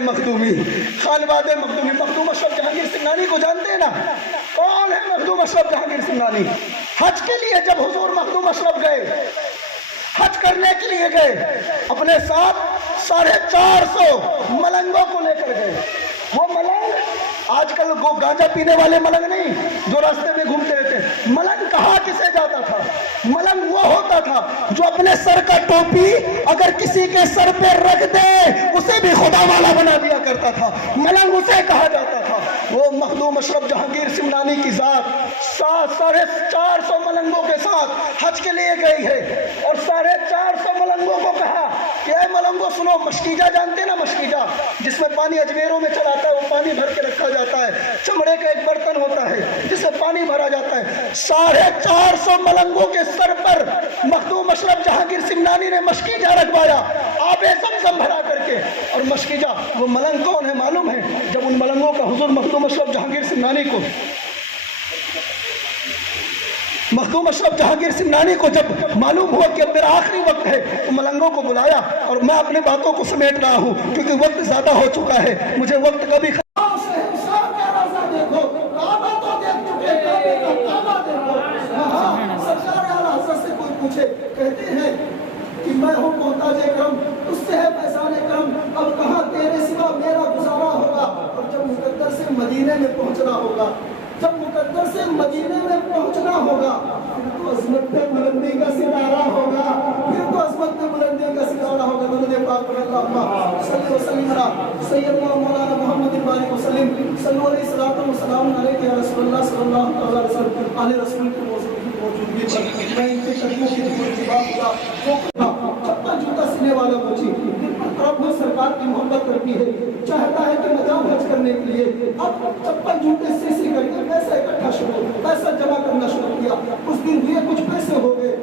مخدومی، خانواد مخدومی، مخدوم اشرف جہانگیر سنگھانی کو جانتے ہیں نا؟ کون ہے مخدوم اشرف جہانگیر سنگھانی؟ حج کے لیے جب حضور مخدوم اشرف گئے، حج کرنے کے لیے گئے، اپنے ساتھ 450 ملنگوں کو لے کر گئے۔ وہ ملنگ آج کل وہ گانجا پینے والے ملنگ نہیں جو راستے میں گھومتے رہتے، ملنگ کہاں کسے جاتا تھا؟ ملنگ وہ ہوتا تھا جو اپنے سر کا ٹوپی اگر کسی کے سر پہ رکھ دے اسے بھی خدا والا بنا دیا کرتا تھا، ملنگ اسے کہا جاتا تھا۔ وہ مخدوم اشرف جہانگیر سمنانی کی ذات 450 ملنگوں کے ساتھ حج کے لیے گئی ہے، اور 450 ملنگوں کو کہا کہ اے ملنگوں سنو، مشکیجہ جانتے نا؟ مشکیجہ جس میں پانی اجمیروں میں چلاتا ہے، وہ پانی بھر کے رکھا جاتا ہے، چمڑے کا ایک برتن ہوتا ہے جس میں پانی بھرا جاتا ہے۔ 450 ملنگوں کے سر پر مخدوم اشرف جہانگیر سمنانی نے مشکیجہ رکھوایا، آب زمزم بھرا کر کے۔ اور مشکیجہ وہ ملنگ کون ہے معلوم ہے؟ جب ان ملنگوں کا حضور مخدوم اشرف جہانگیر سمنانی کو جب معلوم ہوا کہ اب میرا آخری وقت ہے، تو ملنگوں کو بلایا، اور میں اپنی باتوں کو سمیٹ رہا ہوں کیونکہ وقت زیادہ ہو چکا ہے، مجھے وقت کا بھی کہتے ہیں کہ میں ہوں محتاج کرم، اس سے ہے فیضان کرم، اب کہاں تیرے سوا میرا گزارا ہوگا۔ اور جب مقدر سے مدینے میں پہنچنا ہوگا، جب مقدر سے مدینے میں پہنچنا ہوگا، پھر تو عظمت پہ بلندی کا ستارہ ہوگا، پھر تو عظمت پہ بلندی کا ستارہ ہوگا۔ درود پاک پر اللہم صلی وسلم علی سیدنا مولانا محمد وآلہ وسلم، صلو علیہ الصلوۃ والسلام علیہ یا رسول اللہ صلی اللہ علیہ وسلم۔ آل رسول کی موجودگی پر میں ان کے قدموں کی چپا جوتا سینے والا مجھے دل پر طرف میں سرکار کی محبت کرتی ہے، چاہتا ہے کہ میں جاؤں حج کرنے کے لیے۔ اب چپل جوتے سی کر کے پیسہ اکٹھا شروع، پیسہ جمع کرنا شروع کیا۔ کچھ دن ہوئے، کچھ پیسے ہو گئے،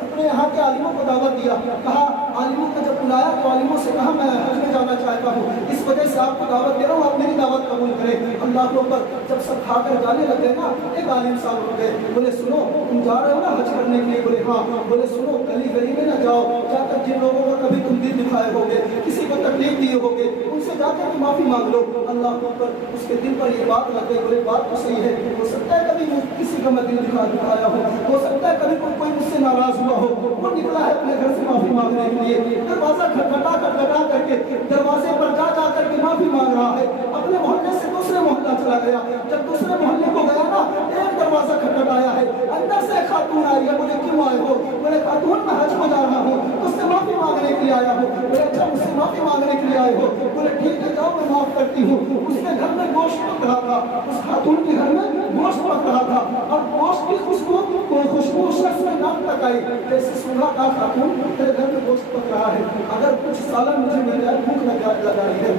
اپنے یہاں کے عالموں کو دعوت دیا، کہا عالموں کو جب بلایا تو عالموں سے کہا میں حج میں جانا چاہتا ہوں، اس وجہ سے آپ کو دعوت دے رہا ہوں، آپ میری دعوت قبول کریں۔ اللہ اکبر۔ جب سب کھا کر جانے لگے نا، ایک عالم صاحب ہو گئے، بولے سنو تم جا رہے ہو نا حج کرنے کے لیے؟ بولے ہاں۔ بولے سنو گلی گلی میں نہ جاؤ، جا کر جن لوگوں کو کبھی تم دل دکھائے ہوگے، کسی کو تکلیف دیے ہوگے، ان سے جا کر معافی مانگ لو۔ اللہ اکبر۔ اس کے دل پر یہ بات لگ گئی، بولے بات تو صحیح ہے، ہو سکتا ہے کبھی کسی کا میں دل دکھایا ہو سکتا ہے کبھی کوئی مجھ سے ناراض ہوا ہو۔ وہ نکلا ہے اپنے گھر سے معافی مانگنے کے لیے، دروازہ کھٹکھٹا کر کے دروازے پر جا کر کے معافی مانگ رہا ہے۔ اپنے محلے سے دوسرے محلہ چلا گیا، جب دوسرے محلے کو گیا نا، ایک دروازہ کھٹکھٹایا ہے، اندر سے خاتون آئی ہے۔ بولے کیوں آئے ہو؟ بولے خاتون میں حج میں جا رہا ہوں، اس سے معافی مانگنے کے لیے آیا ہوں۔ بولے اچھا مجھ سے معافی مانگنے کے لیے آئے ہو؟ بولے ٹھیک ہے جاؤ میں معاف کرتی ہوں۔ اس کے گھر میں گوشت پک رہا تھا، اس خاتون کے گھر میں گوشت پک رہا تھا، اور گوشت کی خوشبو شخص میں نام تک آئی۔ جیسے سنا کہا خاتون تیرے گھر میں گوشت پک رہا ہے، اگر کچھ سالن مجھے مل جائے، بھوک لگا رہی ہے،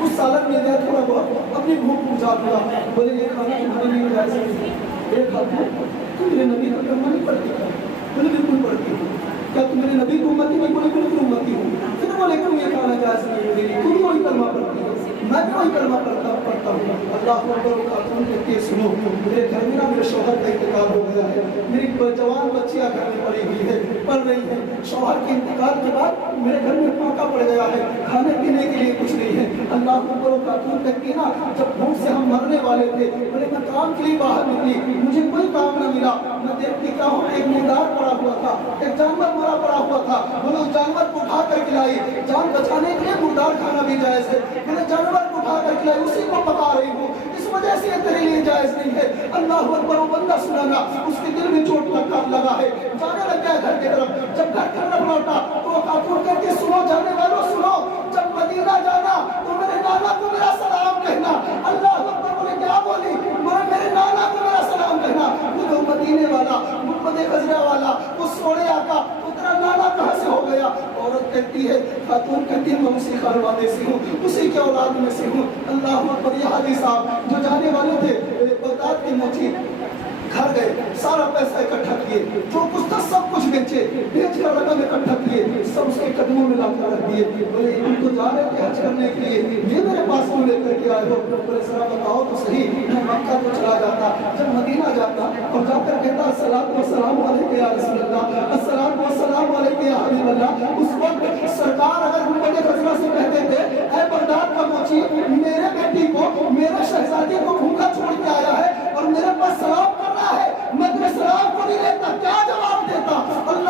کچھ سالن مل جائے تھوڑا بہت اپنی بھوک بجھا دوں گا۔ بولے یہ کھانا تمہارے لیے جائز نہیں ہے، یہ خاتون تم میرے نبی کو کرنا نہیں پڑتی؟ بولے بالکل پڑتی ہوں۔ کیا تم میرے نبی کو امتی نہیں؟ بولے بالکل امتی ہوں۔ پھر بولے تم یہ کھانا جائز نہیں ہے میرے لیے، تم وہی کلمہ پڑھتی ہو، میں بھی وہی کلمہ پڑھتا ہوں۔ اللہ اکبر۔ خاتون کہتی ہے سنو میرے گھر میں نا میرے شوہر کا انتقال ہو گیا ہے، میری جوان بچیاں گھر میں پڑی ہوئی ہے، پڑھ رہی ہیں، شوہر کے انتقال کے بعد میرے گھر میں پاکا پڑ گیا ہے، کھانے پینے کے لیے کچھ نہیں ہے۔ اللہ اکبر۔ خاتون کہتی ہے نا جب بھوک سے ہم مرنے والے تھے، بولے میں کام کے لیے باہر نکلی، مجھے کوئی کام نہ ملا، میں دیکھتی کیا ہوں ایک مردار پڑا ہوا تھا، ایک جانور مرا پڑا ہوا تھا، بولے اس جانور کو اٹھا کر کھلائی، جان بچانے کے لیے مردار کھانا بھی جائز ہے، بولے جانور کو اٹھا کر کھلائی، اسی کو پکا رہی ہوں، اس وجہ سے یہ تیرے لیے جائز نہیں ہے۔ اللہ اکبر۔ بندہ سنانا، اس کے دل میں چوٹ لگا ہے، جانے لگ گیا گھر کی طرف۔ جب گھر کی طرف لوٹا تو وہ خاتون کہتی سنو جانے والوں سنو، جب مدینہ جانا تو میرے نانا کو میرا سلام کہنا۔ اللہ اکبر۔ بولے کیا بولی؟ بولے میرے نانا کو میرا سلام کہنا۔ وہ مدینے والا، محمد خضرہ والا، وہ سوڑے آقا، تیرا نانا کہاں سے ہو گیا؟ عورت کہتی ہے، خاتون کہتی ہے میں اسی خانوانے سے ہوں، اسی کے اولاد میں سے ہوں۔ اللہ اکبر۔ یہ حاجی صاحب جو جانے والے تھے بغداد کے موچی، گھر گئے، سارا پیسہ اکٹھا کیے، جو کچھ تھا سب کچھ بیچے، بیچ کر رقم اکٹھا کیے، سب اس کے قدموں میں لا کر رکھ دیے۔ بولے تم تو جا رہے تھے حج کرنے کے لیے، یہ میرے پاس کیوں لے کر کے آئے ہو؟ بولے ذرا بتاؤ تو صحیح، میں مکہ تو چلا جاتا، جب مدینہ جاتا اور جا کر کہتا الصلاۃ والسلام علیک یا رسول اللہ، الصلاۃ والسلام علیک یا حبیب اللہ، اس وقت سرکار اگر محمد خضرہ سے کہتے تھے اے بغداد